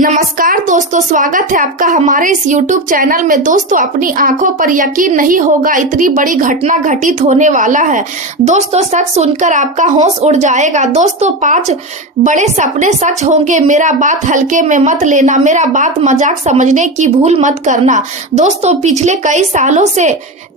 नमस्कार दोस्तों, स्वागत है आपका हमारे इस YouTube चैनल में। दोस्तों, अपनी आंखों पर यकीन नहीं होगा, इतनी बड़ी घटना घटित होने वाला है। दोस्तों, सच सुनकर आपका होश उड़ जाएगा। दोस्तों, 5 बड़े सपने सच होंगे। मेरा बात हल्के में मत लेना, मेरा बात मजाक समझने की भूल मत करना। दोस्तों, पिछले कई सालों से,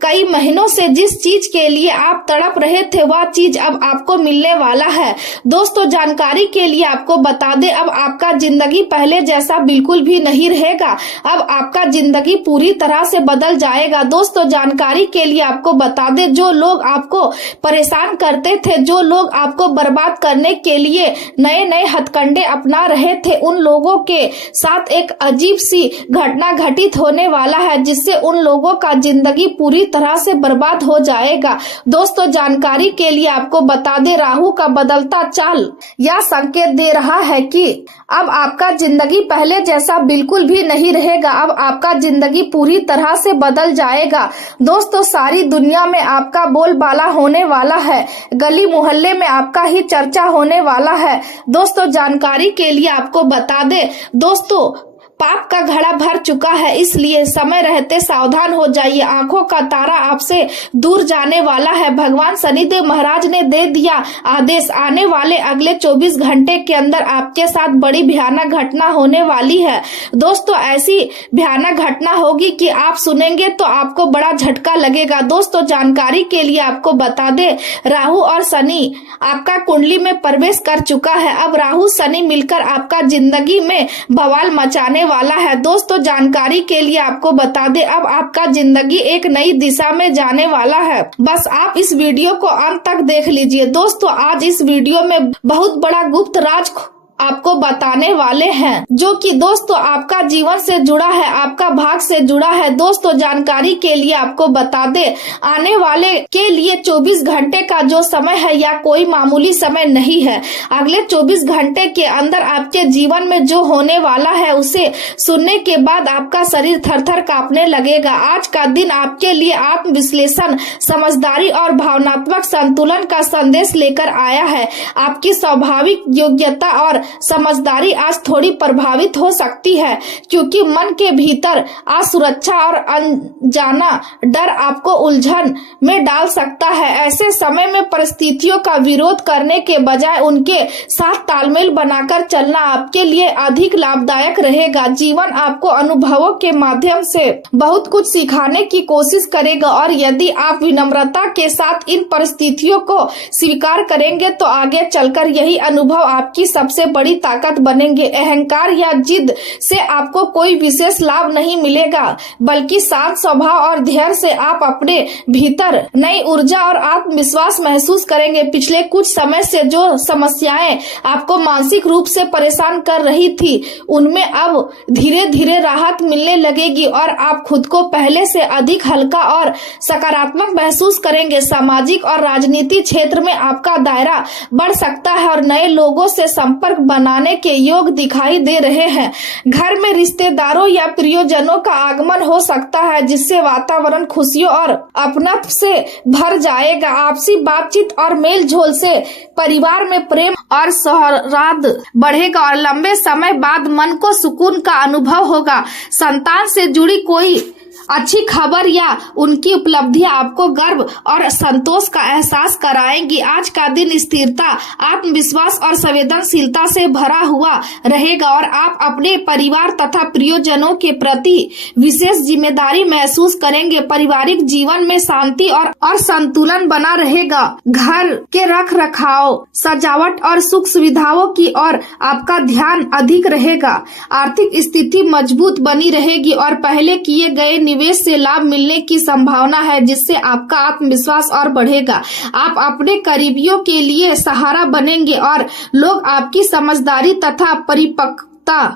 कई महीनों से जिस चीज के लिए आप तड़प रहे थे, वह चीज अब आपको मिलने वाला है। दोस्तों, जानकारी के लिए आपको बता दें, अब आपका जिंदगी पहले जैसा बिल्कुल भी नहीं रहेगा। अब आपका जिंदगी पूरी तरह से बदल जाएगा। दोस्तों, जानकारी के लिए आपको बता दें, जो लोग आपको परेशान करते थे, जो लोग आपको बर्बाद करने के लिए नए नए हथकंडे अपना रहे थे, उन लोगों के साथ एक अजीब सी घटना घटित होने वाला है, जिससे उन लोगों का जिंदगी पूरी तरह से बर्बाद हो जाएगा। दोस्तों, जानकारी के लिए आपको बता दें, राहु का बदलता चाल यह संकेत दे रहा है कि अब आपका जिंदगी पहले जैसा बिल्कुल भी नहीं रहेगा। अब आपका जिंदगी पूरी तरह से बदल जाएगा। दोस्तों, सारी दुनिया में आपका बोलबाला होने वाला है, गली मोहल्ले में आपका ही चर्चा होने वाला है। दोस्तों, जानकारी के लिए आपको बता दें, दोस्तों, पाप का घड़ा भर चुका है, इसलिए समय रहते सावधान हो जाइए। आंखों का तारा आपसे दूर जाने वाला है। भगवान शनिदेव महाराज ने दे दिया आदेश, आने वाले अगले 24 घंटे के अंदर आपके साथ बड़ी भयानक घटना होने वाली है। दोस्तों, ऐसी भयानक घटना होगी कि आप सुनेंगे तो आपको बड़ा झटका लगेगा। दोस्तों, जानकारी के लिए आपको बता दें, राहु और शनि आपका कुंडली में प्रवेश कर चुका है। अब राहु शनि मिलकर आपका जिंदगी में बवाल मचाने वाला है। दोस्तों, जानकारी के लिए आपको बता दें, अब आपका जिंदगी एक नई दिशा में जाने वाला है। बस आप इस वीडियो को अंत तक देख लीजिए। दोस्तों, आज इस वीडियो में बहुत बड़ा गुप्त राज आपको बताने वाले हैं, जो कि दोस्तों आपका जीवन से जुड़ा है, आपका भाग से जुड़ा है। दोस्तों, जानकारी के लिए आपको बता दें, आने वाले के लिए 24 घंटे का जो समय है, या कोई मामूली समय नहीं है। अगले 24 घंटे के अंदर आपके जीवन में जो होने वाला है, उसे सुनने के बाद आपका शरीर थरथर कांपने लगेगा। आज का दिन आपके लिए आत्मविश्लेषण, समझदारी और भावनात्मक संतुलन का संदेश लेकर आया है। आपकी स्वाभाविक योग्यता और समझदारी आज थोड़ी प्रभावित हो सकती है, क्योंकि मन के भीतर असुरक्षा और अनजाना डर आपको उलझन में डाल सकता है। ऐसे समय में परिस्थितियों का विरोध करने के बजाय उनके साथ तालमेल बनाकर चलना आपके लिए अधिक लाभदायक रहेगा। जीवन आपको अनुभवों के माध्यम से बहुत कुछ सिखाने की कोशिश करेगा, और यदि आप विनम्रता के साथ इन परिस्थितियों को स्वीकार करेंगे तो आगे चलकर यही अनुभव आपकी सबसे बड़ी ताकत बनेंगे। अहंकार या जिद से आपको कोई विशेष लाभ नहीं मिलेगा, बल्कि शांत स्वभाव और धैर्य से आप अपने भीतर नई ऊर्जा और आत्मविश्वास महसूस करेंगे। पिछले कुछ समय से जो समस्याएं आपको मानसिक रूप से परेशान कर रही थी, उनमें अब धीरे धीरे राहत मिलने लगेगी, और आप खुद को पहले से अधिक हल्का और सकारात्मक महसूस करेंगे। सामाजिक और राजनीतिक क्षेत्र में आपका दायरा बढ़ सकता है, और नए लोगों से संपर्क बनाने के योग दिखाई दे रहे हैं। घर में रिश्तेदारों या प्रियजनों का आगमन हो सकता है, जिससे वातावरण खुशियों और अपनत्व से भर जाएगा। आपसी बातचीत और मेल झोल से परिवार में प्रेम और सौहार्द बढ़ेगा, और लंबे समय बाद मन को सुकून का अनुभव होगा। संतान से जुड़ी कोई अच्छी खबर या उनकी उपलब्धियां आपको गर्व और संतोष का एहसास कराएंगी। आज का दिन स्थिरता, आत्मविश्वास और संवेदनशीलता से भरा हुआ रहेगा, और आप अपने परिवार तथा प्रियजनों के प्रति विशेष जिम्मेदारी महसूस करेंगे। पारिवारिक जीवन में शांति और संतुलन बना रहेगा। घर के रख रखाव, सजावट और सुख सुविधाओं की ओर आपका ध्यान अधिक रहेगा। आर्थिक स्थिति मजबूत बनी रहेगी, और पहले किए गए निवेश से लाभ मिलने की संभावना है, जिससे आपका आत्मविश्वास और बढ़ेगा। आप अपने करीबियों के लिए सहारा बनेंगे, और लोग आपकी समझदारी तथा परिपक्वता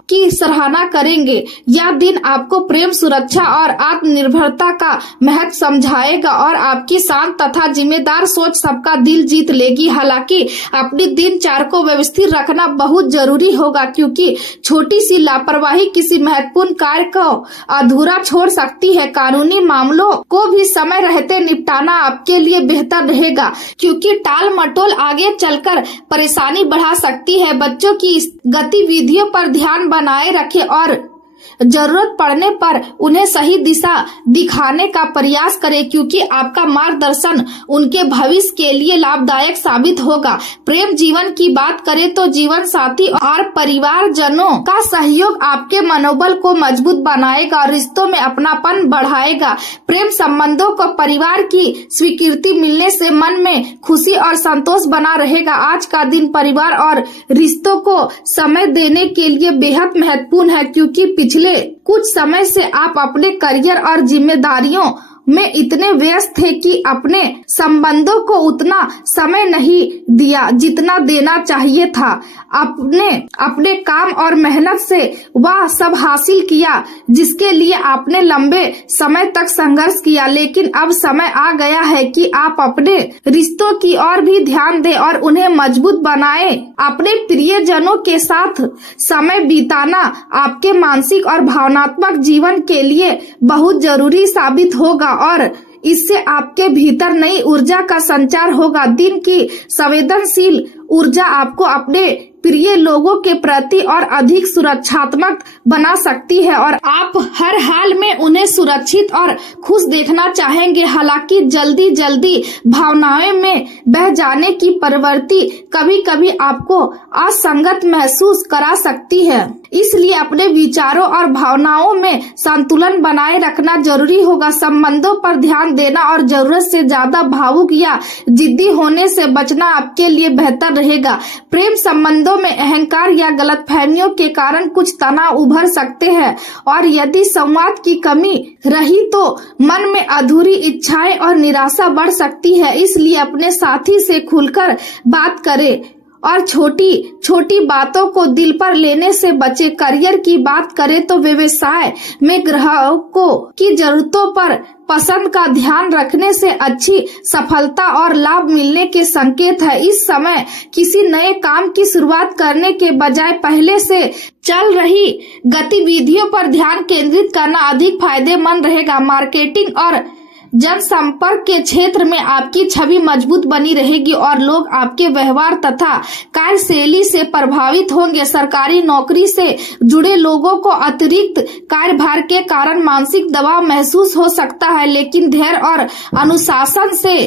की सराहना करेंगे। यह दिन आपको प्रेम, सुरक्षा और आत्मनिर्भरता का महत्व समझाएगा, और आपकी शांत तथा जिम्मेदार सोच सबका दिल जीत लेगी। हालांकि अपनी दिनचर्या को व्यवस्थित रखना बहुत जरूरी होगा, क्योंकि छोटी सी लापरवाही किसी महत्वपूर्ण कार्य को अधूरा छोड़ सकती है। कानूनी मामलों को भी समय रहते निपटाना आपके लिए बेहतर रहेगा, क्योंकि टाल मटोल आगे चलकर परेशानी बढ़ा सकती है। बच्चों की गतिविधियों पर ध्यान बनाए रखें और जरूरत पड़ने पर उन्हें सही दिशा दिखाने का प्रयास करें, क्योंकि आपका मार्गदर्शन उनके भविष्य के लिए लाभदायक साबित होगा। प्रेम जीवन की बात करें तो जीवन साथी और परिवारजनों का सहयोग आपके मनोबल को मजबूत बनाएगा और रिश्तों में अपनापन बढ़ाएगा। प्रेम संबंधों को परिवार की स्वीकृति मिलने से मन में खुशी और संतोष बना रहेगा। आज का दिन परिवार और रिश्तों को समय देने के लिए बेहद महत्वपूर्ण है, क्योंकि पिछले कुछ समय से आप अपने करियर और जिम्मेदारियों में इतने व्यस्त थे कि अपने संबंधों को उतना समय नहीं दिया जितना देना चाहिए था। अपने काम और मेहनत से वह सब हासिल किया जिसके लिए आपने लंबे समय तक संघर्ष किया, लेकिन अब समय आ गया है कि आप अपने रिश्तों की ओर भी ध्यान दें और उन्हें मजबूत बनाएं। अपने प्रियजनों के साथ समय बिताना आपके मानसिक और भावनात्मक जीवन के लिए बहुत जरूरी साबित होगा और इससे आपके भीतर नई ऊर्जा का संचार होगा। दिन की संवेदनशील ऊर्जा आपको अपने प्रिय लोगों के प्रति और अधिक सुरक्षात्मक बना सकती है और आप हर हाल में उन्हें सुरक्षित और खुश देखना चाहेंगे। हालांकि जल्दी भावनाओं में बह जाने की प्रवृत्ति कभी कभी आपको असंगत महसूस करा सकती है, इसलिए अपने विचारों और भावनाओं में संतुलन बनाए रखना जरूरी होगा। संबंधों पर ध्यान देना और जरूरत से ज्यादा भावुक या जिद्दी होने से बचना आपके लिए बेहतर रहेगा। प्रेम संबंधों में अहंकार या गलतफहमियों के कारण कुछ तनाव उभर सकते हैं और यदि संवाद की कमी रही तो मन में अधूरी इच्छाएं और निराशा बढ़ सकती है। इसलिए अपने साथी से खुलकर बात करें और छोटी बातों को दिल पर लेने से बचे। करियर की बात करें तो व्यवसाय में ग्राहकों की जरूरतों पर पसंद का ध्यान रखने से अच्छी सफलता और लाभ मिलने के संकेत है। इस समय किसी नए काम की शुरुआत करने के बजाय पहले से चल रही गतिविधियों पर ध्यान केंद्रित करना अधिक फायदेमंद रहेगा। मार्केटिंग और जनसंपर्क के क्षेत्र में आपकी छवि मजबूत बनी रहेगी और लोग आपके व्यवहार तथा कार्यशैली से प्रभावित होंगे। सरकारी नौकरी से जुड़े लोगों को अतिरिक्त कार्यभार के कारण मानसिक दबाव महसूस हो सकता है, लेकिन धैर्य और अनुशासन से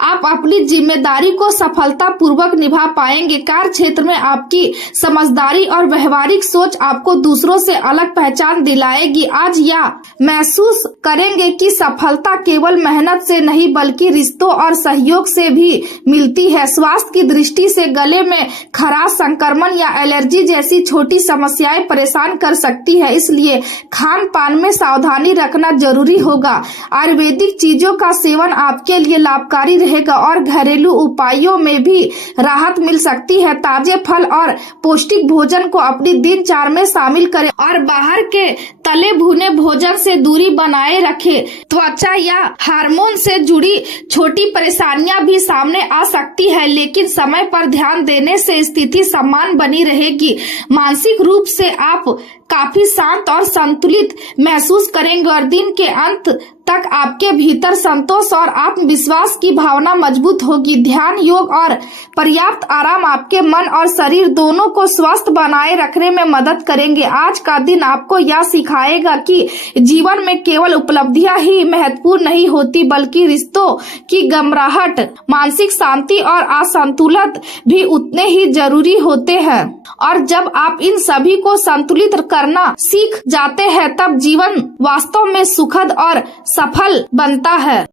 आप अपनी जिम्मेदारी को सफलतापूर्वक निभा पाएंगे। कार्य क्षेत्र में आपकी समझदारी और व्यवहारिक सोच आपको दूसरों से अलग पहचान दिलाएगी। आज यह महसूस करेंगे कि सफलता केवल मेहनत से नहीं बल्कि रिश्तों और सहयोग से भी मिलती है। स्वास्थ्य की दृष्टि से गले में खराश, संक्रमण या एलर्जी जैसी छोटी समस्याएं परेशान कर सकती है, इसलिए खान पान में सावधानी रखना जरूरी होगा। आयुर्वेदिक चीजों का सेवन आपके लिए लाभकारी रहेगा और घरेलू उपायों में भी राहत मिल सकती है। ताजे फल और पौष्टिक भोजन को अपनी दिनचर्या में शामिल करें और बाहर के तले भुने भोजन से दूरी बनाए रखें। त्वचा या हार्मोन से जुड़ी छोटी परेशानियां भी सामने आ सकती है, लेकिन समय पर ध्यान देने से स्थिति समान बनी रहेगी। मानसिक रूप से आप काफी शांत और संतुलित महसूस करेंगे और दिन के अंत तक आपके भीतर संतोष और आत्मविश्वास की भावना मजबूत होगी। ध्यान, योग और पर्याप्त आराम आपके मन और शरीर दोनों को स्वस्थ बनाए रखने में मदद करेंगे। आज का दिन आपको यह सिखाएगा कि जीवन में केवल उपलब्धियां ही महत्वपूर्ण नहीं होती, बल्कि रिश्तों की गहराहट, मानसिक शांति और असंतुलन भी उतने ही जरूरी होते हैं। और जब आप इन सभी को संतुलित करना सीख जाते हैं, तब जीवन वास्तव में सुखद और सफल बनता है।